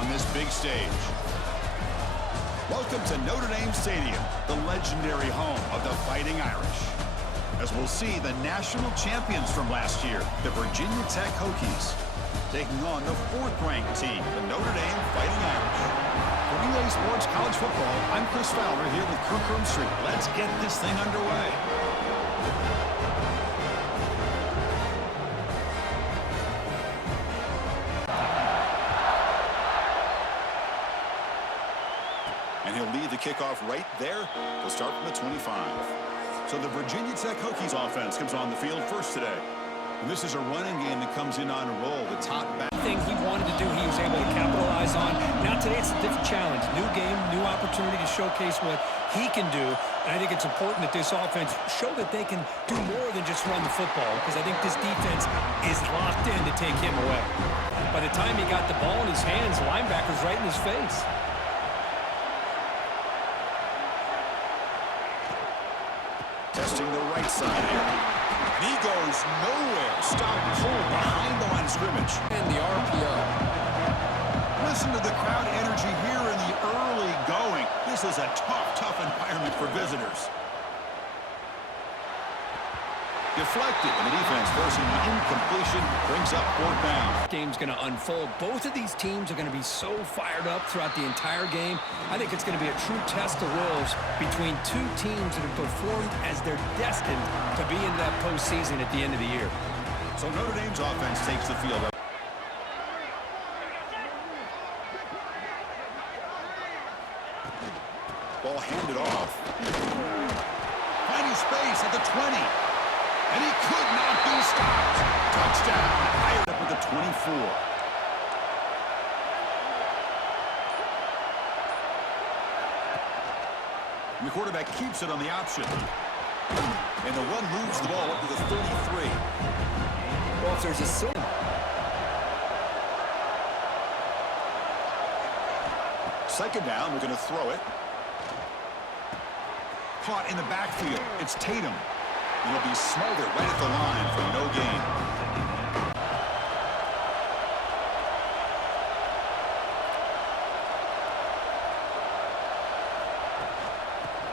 on this big stage. Welcome to Notre Dame Stadium, the legendary home of the Fighting Irish. As we'll see the national champions from last year, the Virginia Tech Hokies, taking on the fourth-ranked team, the Notre Dame Fighting Irish. For Relay Sports College Football, I'm Chris Fowler here with Kirk Street. Let's get this thing underway. And he'll lead the kickoff right there. He'll start from the 25. So the Virginia Tech Hokies offense comes on the field first today. And this is a running game that comes in on a roll. The top back. Thing he wanted to do, he was able to capitalize on. Now today it's a different challenge. New game, new opportunity to showcase what he can do. And I think it's important that this offense show that they can do more than just run the football, because I think this defense is locked in to take him away. By the time he got the ball in his hands, the linebacker's right in his face. Testing the right side here. And he goes nowhere. Stop cold behind the line of scrimmage. And the RPO. Listen to the crowd energy here in the early going. This is a tough environment for visitors. Deflected, and the defense forcing the incompletion, brings up fourth down. Game's going to unfold. Both of these teams are going to be so fired up throughout the entire game. I think it's going to be a true test of wills between two teams that have performed as they're destined to be in that postseason at the end of the year. So Notre Dame's offense takes the field. Ball handed off. Finding space at the 20. And he could not be stopped. Touchdown. Hired up with the 24. And the quarterback keeps it on the option. And the one moves the ball up to the 33. Well, if there's a sin. Second down, we're going to throw it. Caught in the backfield. It's Tatum. And he'll be smothered right at the line for no gain.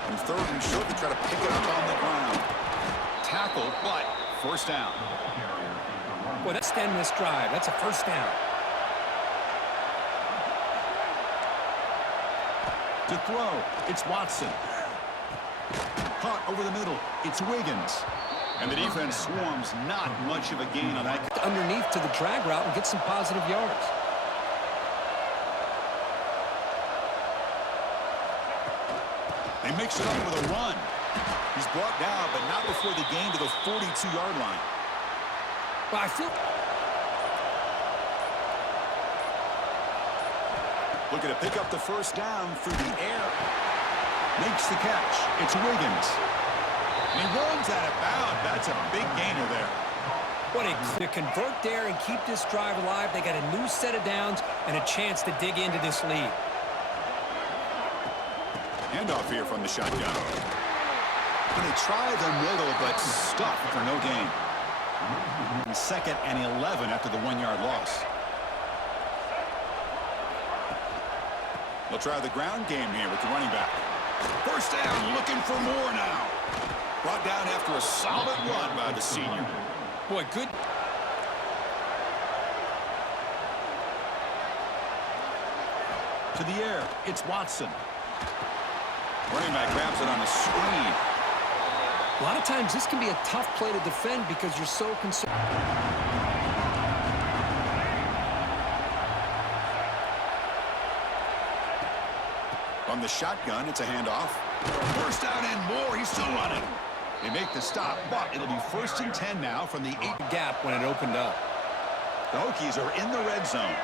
And third and short to try to pick it up on the ground. Tackled, but first down. Boy, that's extend this drive. That's a first down. To throw, it's Watson. Caught over the middle, it's Wiggins. And the defense swarms, not much of a gain on that. Underneath to the drag route and get some positive yards. They mix it up with a run. He's brought down, but not before the gain to the 42-yard line. Well, I feel... Looking to pick up the first down through the air. Makes the catch. It's Wiggins. And he runs out of bounds. That's a big gainer there. What to convert there and keep this drive alive. They got a new set of downs and a chance to dig into this lead. Handoff here from the shotgun. And they try the middle, but stuffed for no gain. And second and 11 after the 1-yard loss. They'll try the ground game here with the running back. First down, looking for more now. Brought down after a solid run by the senior. Boy, good. To the air, it's Watson. Running back grabs it on a screen. A lot of times this can be a tough play to defend because you're so concerned. From the shotgun, it's a handoff. First down and more. He's still running. They make the stop, but it'll be first and 10 now from the 8 gap when it opened up. The Hokies are in the red zone.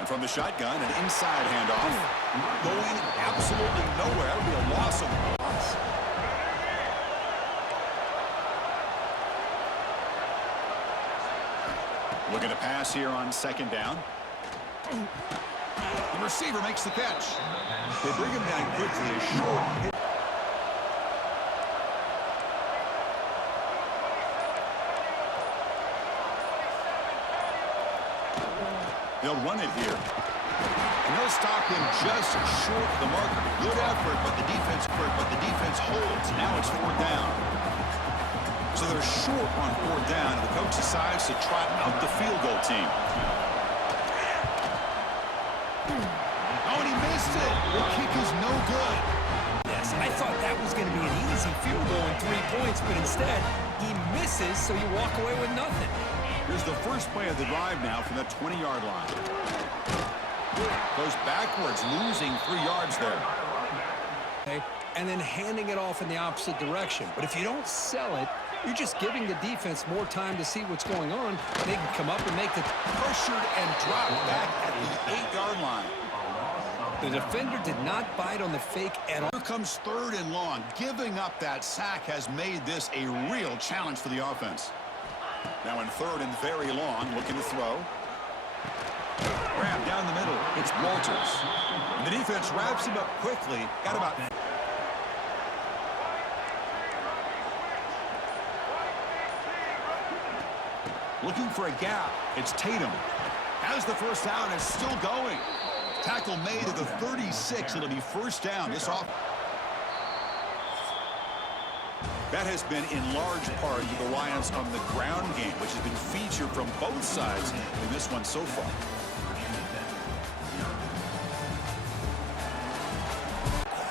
And from the shotgun, an inside handoff. Going absolutely nowhere. That would be a loss of the pass. Looking to pass here on second down. The receiver makes the catch. They bring him down quickly. A short hit. They'll run it here. And they'll stop him just short of the marker. Good effort, but the defense holds. Now it's 4th down. So they're short on 4th down, and the coach decides to trot out the field goal team. Oh, and he missed it. The kick is no good. Yes, I thought that was going to be an easy field goal and 3 points, but instead, he misses, so you walk away with nothing. Here's the first play of the drive now from the 20-yard line. Goes backwards, losing 3 yards there. Okay, and then handing it off in the opposite direction. But if you don't sell it, you're just giving the defense more time to see what's going on. They can come up and make the Pressured and dropped back at the 8-yard line. The defender did not bite on the fake at all. Here comes 3rd and long. Giving up that sack has made this a real challenge for the offense. Now in 3rd and very long, looking to throw. Grab down the middle. It's Walters. And the defense wraps him up quickly. Got about... Looking for a gap. It's Tatum. Has the first down and still going. Tackle made at the 36. It'll be 1st down. This off. That has been in large part the reliance on the ground game, which has been featured from both sides in this one so far.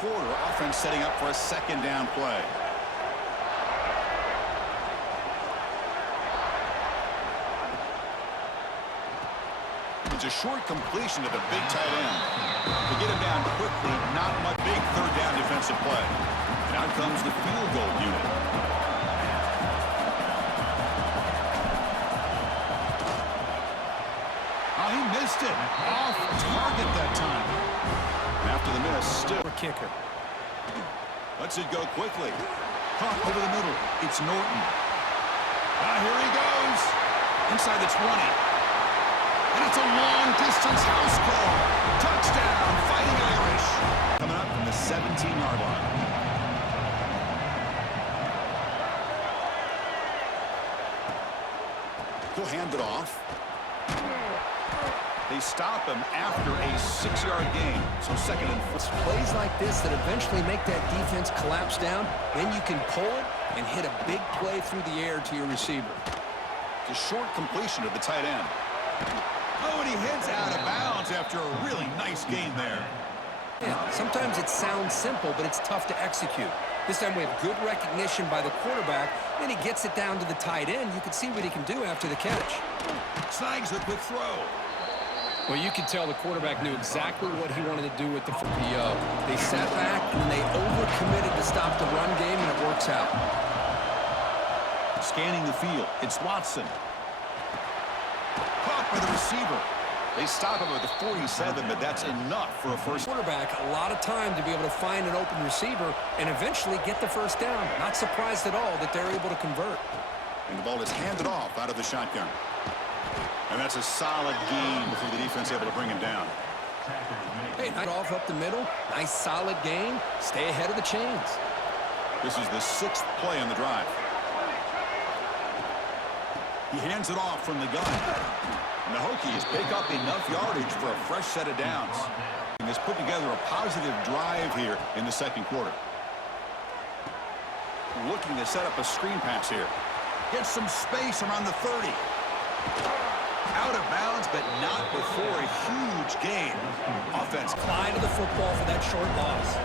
Quarter offense setting up for a 2nd down play. It's a short completion to the big tight end. To get him down quickly, not much. Big 3rd down defensive play. And out comes the field goal unit. Oh, he missed it. Off target that time. And after the miss, still a kicker. Lets it go quickly. Pump over the middle. It's Norton. Here he goes. Inside the 20. And it's a long-distance house call. Touchdown, Fighting Irish. Coming up from the 17-yard line. He'll hand it off. They stop him after a 6-yard gain. So 2nd and 4. It's plays like this that eventually make that defense collapse down. Then you can pull it and hit a big play through the air to your receiver. It's a short completion to the tight end. Oh, and he heads out of bounds after a really nice gain there. Yeah, sometimes it sounds simple, but it's tough to execute. This time we have good recognition by the quarterback, and he gets it down to the tight end. You can see what he can do after the catch. Snags a quick throw. Well, you can tell the quarterback knew exactly what he wanted to do with the PO. They sat back, and they overcommitted to stop the run game, and it works out. Scanning the field, it's Watson. Caught by the receiver. They stop him at the 47, but that's enough for a first. Quarterback, a lot of time to be able to find an open receiver and eventually get the first down. Not surprised at all that they're able to convert. And the ball is handed off out of the shotgun. And that's a solid gain before the defense able to bring him down. Hey, nice off up the middle. Nice solid gain. Stay ahead of the chains. This is the 6th play on the drive. He hands it off from the gun. And the Hokies pick up enough yardage for a fresh set of downs. And has put together a positive drive here in the 2nd quarter. Looking to set up a screen pass here. Gets some space around the 30. Out of bounds, but not before a huge gain. Offense. Fly to the football for that short loss.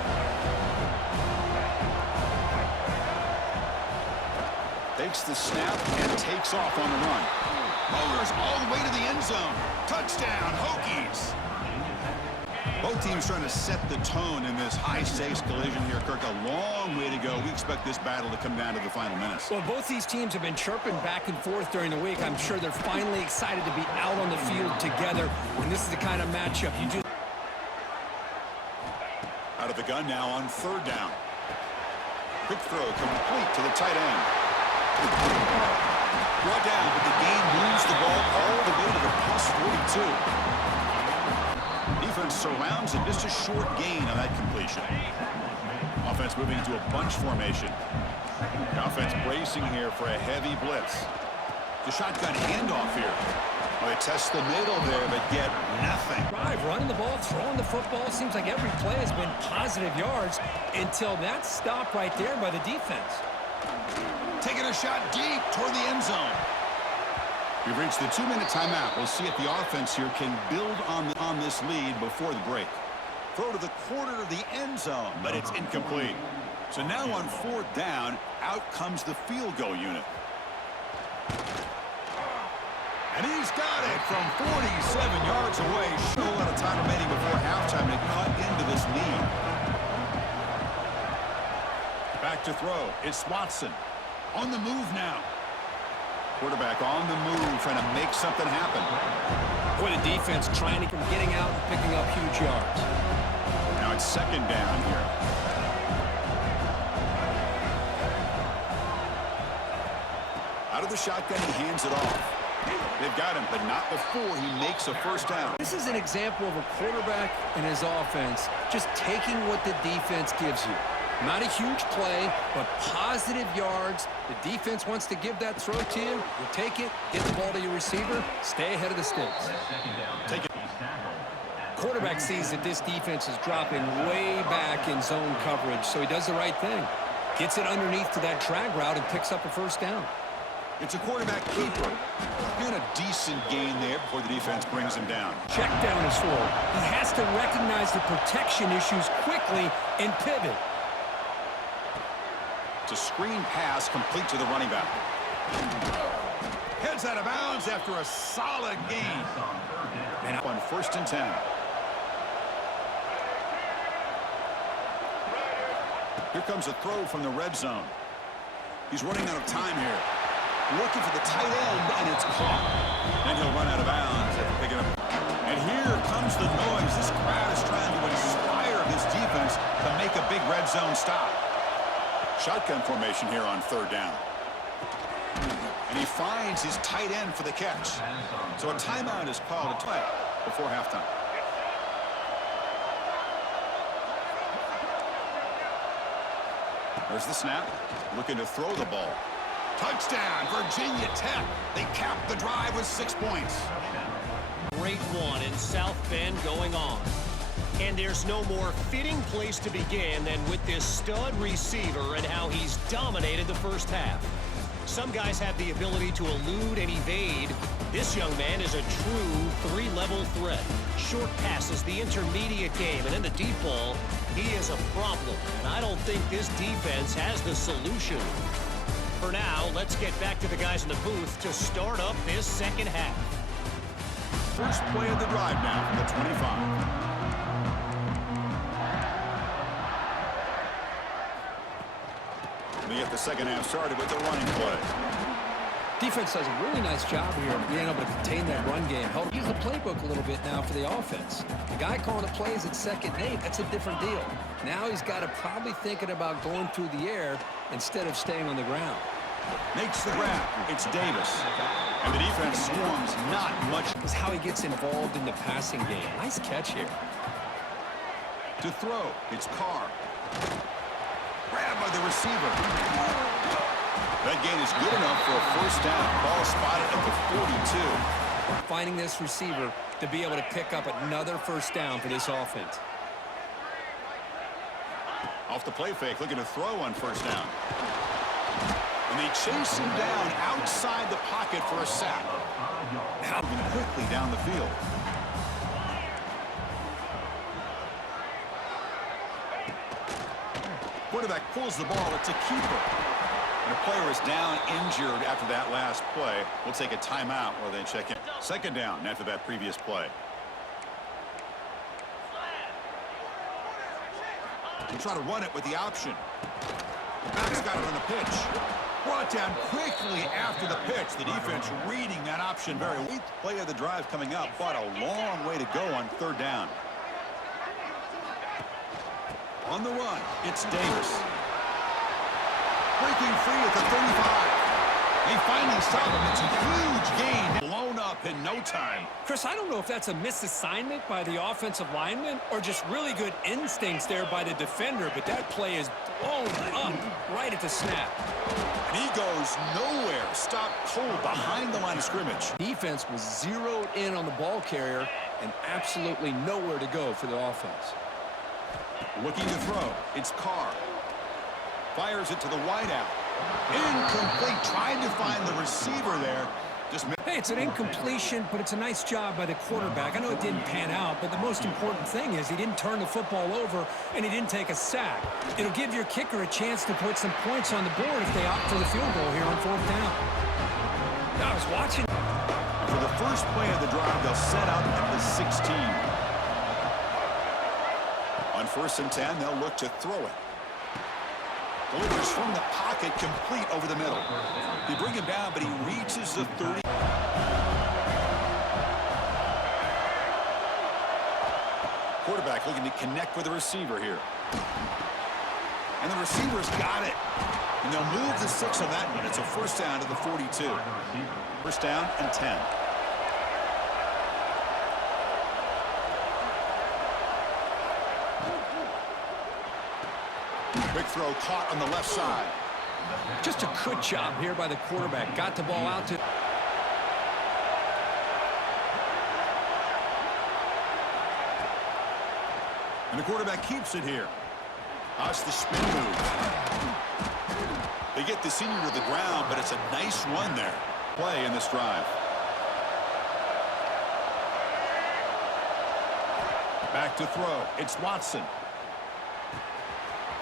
Takes the snap and takes off on the run. Motors all the way to the end zone. Touchdown, Hokies. Both teams trying to set the tone in this high-stakes collision here, Kirk. A long way to go. We expect this battle to come down to the final minutes. Well, both these teams have been chirping back and forth during the week. I'm sure they're finally excited to be out on the field together. And this is the kind of matchup you do. Out of the gun now on 3rd down. Quick throw complete to the tight end. Brought down, but the game moves the ball all the way to the +42. Defense surrounds it, just a short gain on that completion. Offense moving into a bunch formation. The offense bracing here for a heavy blitz. The shotgun handoff here. Well, they test the middle there, but get nothing. Drive, running the ball, throwing the football. Seems like every play has been positive yards until that stop right there by the defense. Taking a shot deep toward the end zone. We've reached the 2-minute timeout. We'll see if the offense here can build on this lead before the break. Throw to the corner of the end zone, but it's incomplete. So now on 4th down, out comes the field goal unit. And he's got it from 47 yards away. Still a lot of time remaining before halftime to cut into this lead. Back to throw. It's Watson. On the move now. Quarterback on the move, trying to make something happen. What a defense trying to from getting out and picking up huge yards. Now it's 2nd down here. Out of the shotgun, he hands it off. They've got him, but not before he makes a 1st down. This is an example of a quarterback and his offense just taking what the defense gives you. Not a huge play, but positive yards. The defense wants to give that throw to you. You take it, get the ball to your receiver, stay ahead of the sticks. Take it. Quarterback sees that this defense is dropping way back in zone coverage, so he does the right thing. Gets it underneath to that drag route and picks up a 1st down. It's a quarterback keeper. Doing a decent gain there before the defense brings him down. Check down is for. He has to recognize the protection issues quickly and pivot. It's a screen pass complete to the running back. Heads out of bounds after a solid gain. And on 1st and 10. Here comes a throw from the red zone. He's running out of time here. Looking for the tight end, and it's caught. And he'll run out of bounds after picking up. And here comes the noise. This crowd is trying to inspire his defense to make a big red zone stop. Shotgun formation here on 3rd down. And he finds his tight end for the catch. So a timeout is called a play before halftime. There's the snap. Looking to throw the ball. Touchdown, Virginia Tech. They capped the drive with 6 points. Great one in South Bend going on. And there's no more fitting place to begin than with this stud receiver and how he's dominated the 1st half. Some guys have the ability to elude and evade. This young man is a true 3-level threat. Short passes, the intermediate game, and in the deep ball, he is a problem. And I don't think this defense has the solution. For now, let's get back to the guys in the booth to start up this 2nd half. First play of the drive now from the 25. They get the 2nd half started with the running play. Defense does a really nice job here of being able to contain that run game. Help use the playbook a little bit now for the offense. The guy calling the plays at 2nd and 8, that's a different deal. Now he's got to probably thinking about going through the air instead of staying on the ground. Makes the grab. It's Davis. And the defense swarms not much. Is how he gets involved in the passing game. Nice catch here. To throw, it's Carr. Grabbed by the receiver. That gain is good enough for a 1st down. Ball spotted at the 42. Finding this receiver to be able to pick up another 1st down for this offense. Off the play fake, looking to throw on 1st down. And they chase him down outside the pocket for a sack. Moving quickly down the field. Quarterback pulls the ball. It's a keeper. And a player is down injured after that last play. We'll take a timeout while they check in. 2nd down after that previous play. We'll try to run it with the option. The back's got it on the pitch. Brought down quickly after the pitch. The defense reading that option very well. 8th play of the drive coming up, but a long way to go on 3rd down. On the run, it's Davis. Breaking free at the 35. They finally stop him. It's a huge gain. Blown up in no time. Chris, I don't know if that's a misassignment by the offensive lineman or just really good instincts there by the defender, but that play is blown up right at the snap. And he goes nowhere. Stopped cold behind the line of scrimmage. Defense was zeroed in on the ball carrier and absolutely nowhere to go for the offense. Looking to throw. It's Carr. Fires it to the wideout. Incomplete. Trying to find the receiver there. Hey, it's an incompletion, but it's a nice job by the quarterback. I know it didn't pan out, but the most important thing is he didn't turn the football over and he didn't take a sack. It'll give your kicker a chance to put some points on the board if they opt for the field goal here on 4th down. I was watching. For the first play of the drive, they'll set up at the 16. On 1st and 10, they'll look to throw it. Delivers from the pocket, complete over the middle. They bring him down, but he reaches the 30. Quarterback looking to connect with the receiver here. And the receiver's got it. And they'll move the 6 on that one. It's a 1st down to the 42. 1st down and 10. Quick throw caught on the left side. Just a good job here by the quarterback. Got the ball out to... And the quarterback keeps it here. That's the spin move. They get the senior to the ground, but it's a nice run there. Play in this drive. Back to throw. It's Watson.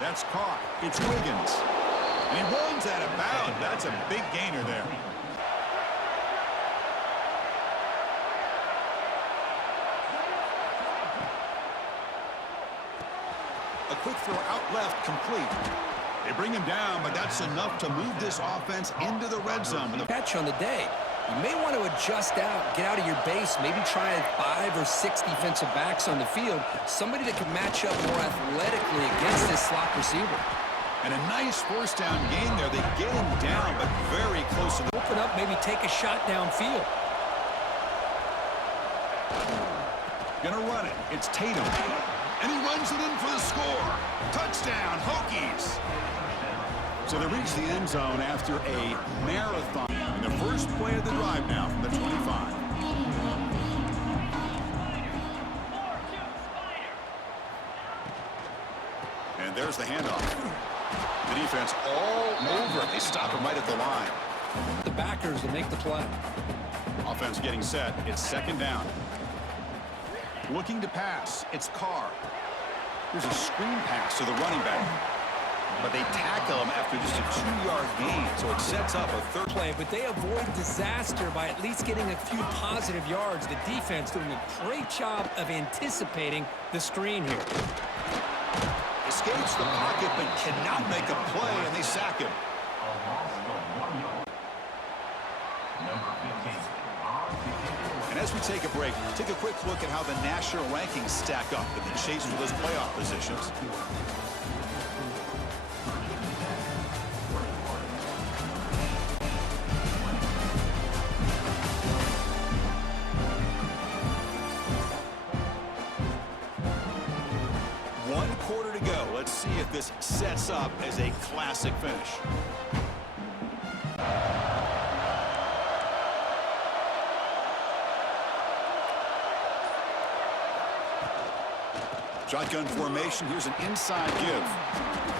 That's caught. It's Wiggins. And he runs out of bounds. That's a big gainer there. A quick throw out left, complete. They bring him down, but that's enough to move this offense into the red zone. Catch on the day. You may want to adjust out, get out of your base, maybe try 5 or 6 defensive backs on the field, somebody that can match up more athletically against this slot receiver. And a nice 1st down gain there. They get him down, but very close to the... Open up, maybe take a shot downfield. Gonna run it. It's Tatum. And he runs it in for the score. Touchdown, Hokies. So they reach the end zone after a marathon. And the first play of the drive now from the 25. And there's the handoff. The defense all over it. They stop him right at the line. The backers will make the play. Offense getting set. It's 2nd down. Looking to pass. It's Carr. Here's a screen pass to the running back. But they tackle him after just a 2-yard gain, so it sets up a 3rd play. But they avoid disaster by at least getting a few positive yards. The defense doing a great job of anticipating the screen here. Escapes the pocket, but cannot make a play, and they sack him. And as we take a break, take a quick look at how the national rankings stack up in the chase for those playoff positions. Let's see if this sets up as a classic finish. Shotgun formation. Here's an inside give.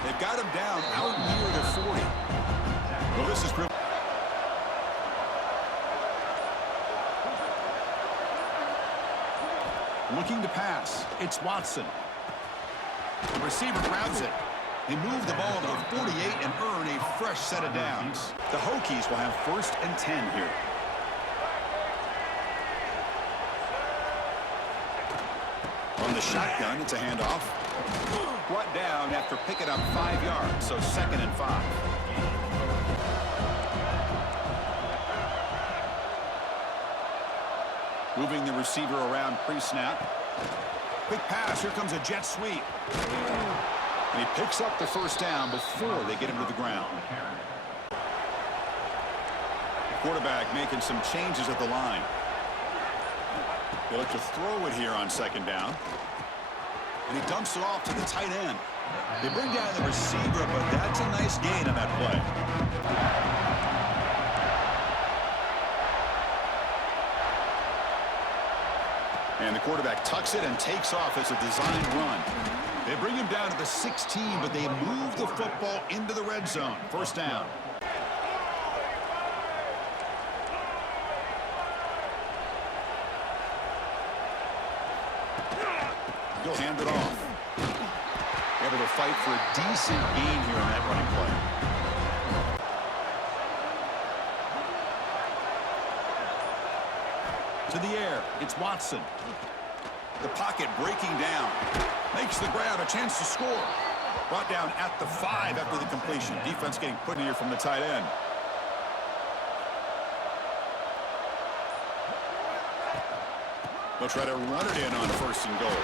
They've got him down out near the 40. Well, this is looking to pass. It's Watson. The receiver grabs it. They move the ball to the 48 and earn a fresh set of downs. The Hokies will have 1st and 10 here. On the shotgun, it's a handoff. Brought down after picking up 5 yards, so 2nd and 5. Moving the receiver around pre-snap. Quick pass. Here comes a jet sweep. And he picks up the 1st down before they get him to the ground. Quarterback making some changes at the line. They look to throw it here on 2nd down. And he dumps it off to the tight end. They bring down the receiver, but that's a nice gain on that play. And the quarterback tucks it and takes off as a designed run. They bring him down to the 16, but they move the football into the red zone. First down. He'll hand it off. Able to fight for a decent gain here in that running play. To the air, it's Watson. The pocket breaking down. Makes the grab, a chance to score. Brought down at the 5 after the completion. Defense getting put in here from the tight end. They'll try to run it in on first and goal.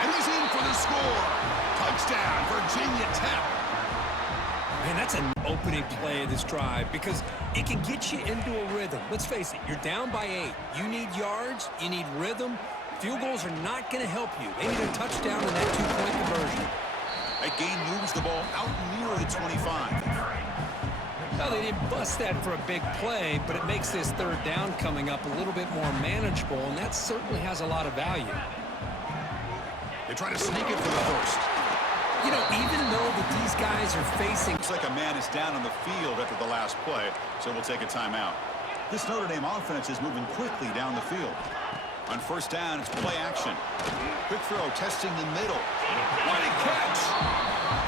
And he's in for the score. Touchdown, Virginia Tech. Man, that's an opening play of this drive because it can get you into a rhythm. Let's face it, you're down by 8. You need yards, you need rhythm. Field goals are not going to help you. They need a touchdown in that 2-point conversion. That gain moves the ball out near the 25. Well, they didn't bust that for a big play, but it makes this third down coming up a little bit more manageable, and that certainly has a lot of value. They try to sneak it for the first. You know, even though that these guys are facing... Looks like a man is down on the field after the last play, so we'll take a timeout. This Notre Dame offense is moving quickly down the field. On first down, it's play action. Quick throw, testing the middle. What a catch!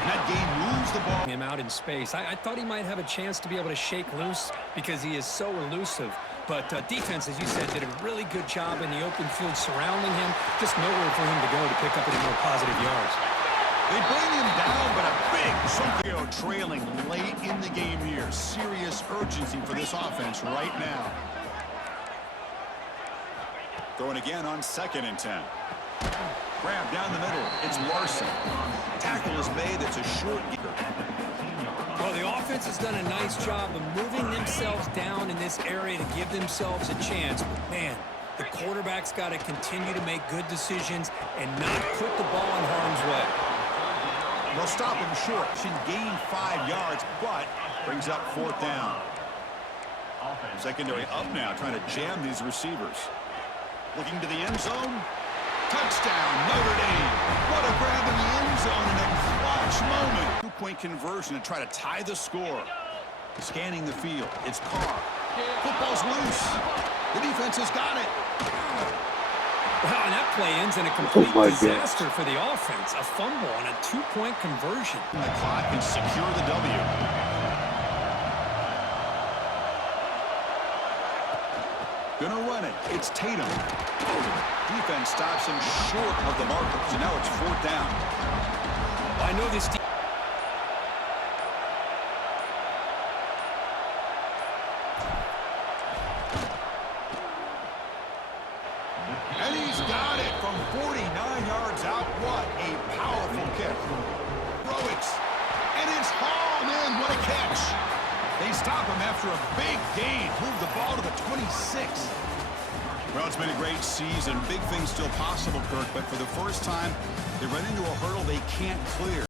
And that game moves the ball. Him out in space. I thought he might have a chance to be able to shake loose because he is so elusive. But defense, as you said, did a really good job in the open field surrounding him. Just nowhere for him to go to pick up any more positive yards. They bring him down, but a big chunk trailing late in the game here. Serious urgency for this offense right now. Throwing again on 2nd and 10. Grab down the middle. It's Larson. Tackle is made. It's a short kicker. Well, the offense has done a nice job of moving themselves down in this area to give themselves a chance. But, man, the quarterback's got to continue to make good decisions and not put the ball in harm's way. They'll stop him short. Should gain 5 yards, but brings up 4th down. Secondary up now, trying to jam these receivers. Looking to the end zone. Touchdown, Notre Dame. What a grab in the end zone in a clutch moment. 2-point conversion to try to tie the score. Scanning the field. It's Carr. Football's loose. The defense has got it. Well, and that play ends in a complete disaster for the offense. A fumble on a 2-point conversion. The clock can secure the W. Gonna run it. It's Tatum. Defense stops him short of the marker. So now it's 4th down. I know this. And he's got it from 49 yards out. What a powerful kick. Throw it. And it's hauled in. What a catch. They stop him after a big gain. Move the ball to the 26. Well, it's been a great season. Big things still possible, Kirk, but for the first time, they run into a hurdle they can't clear.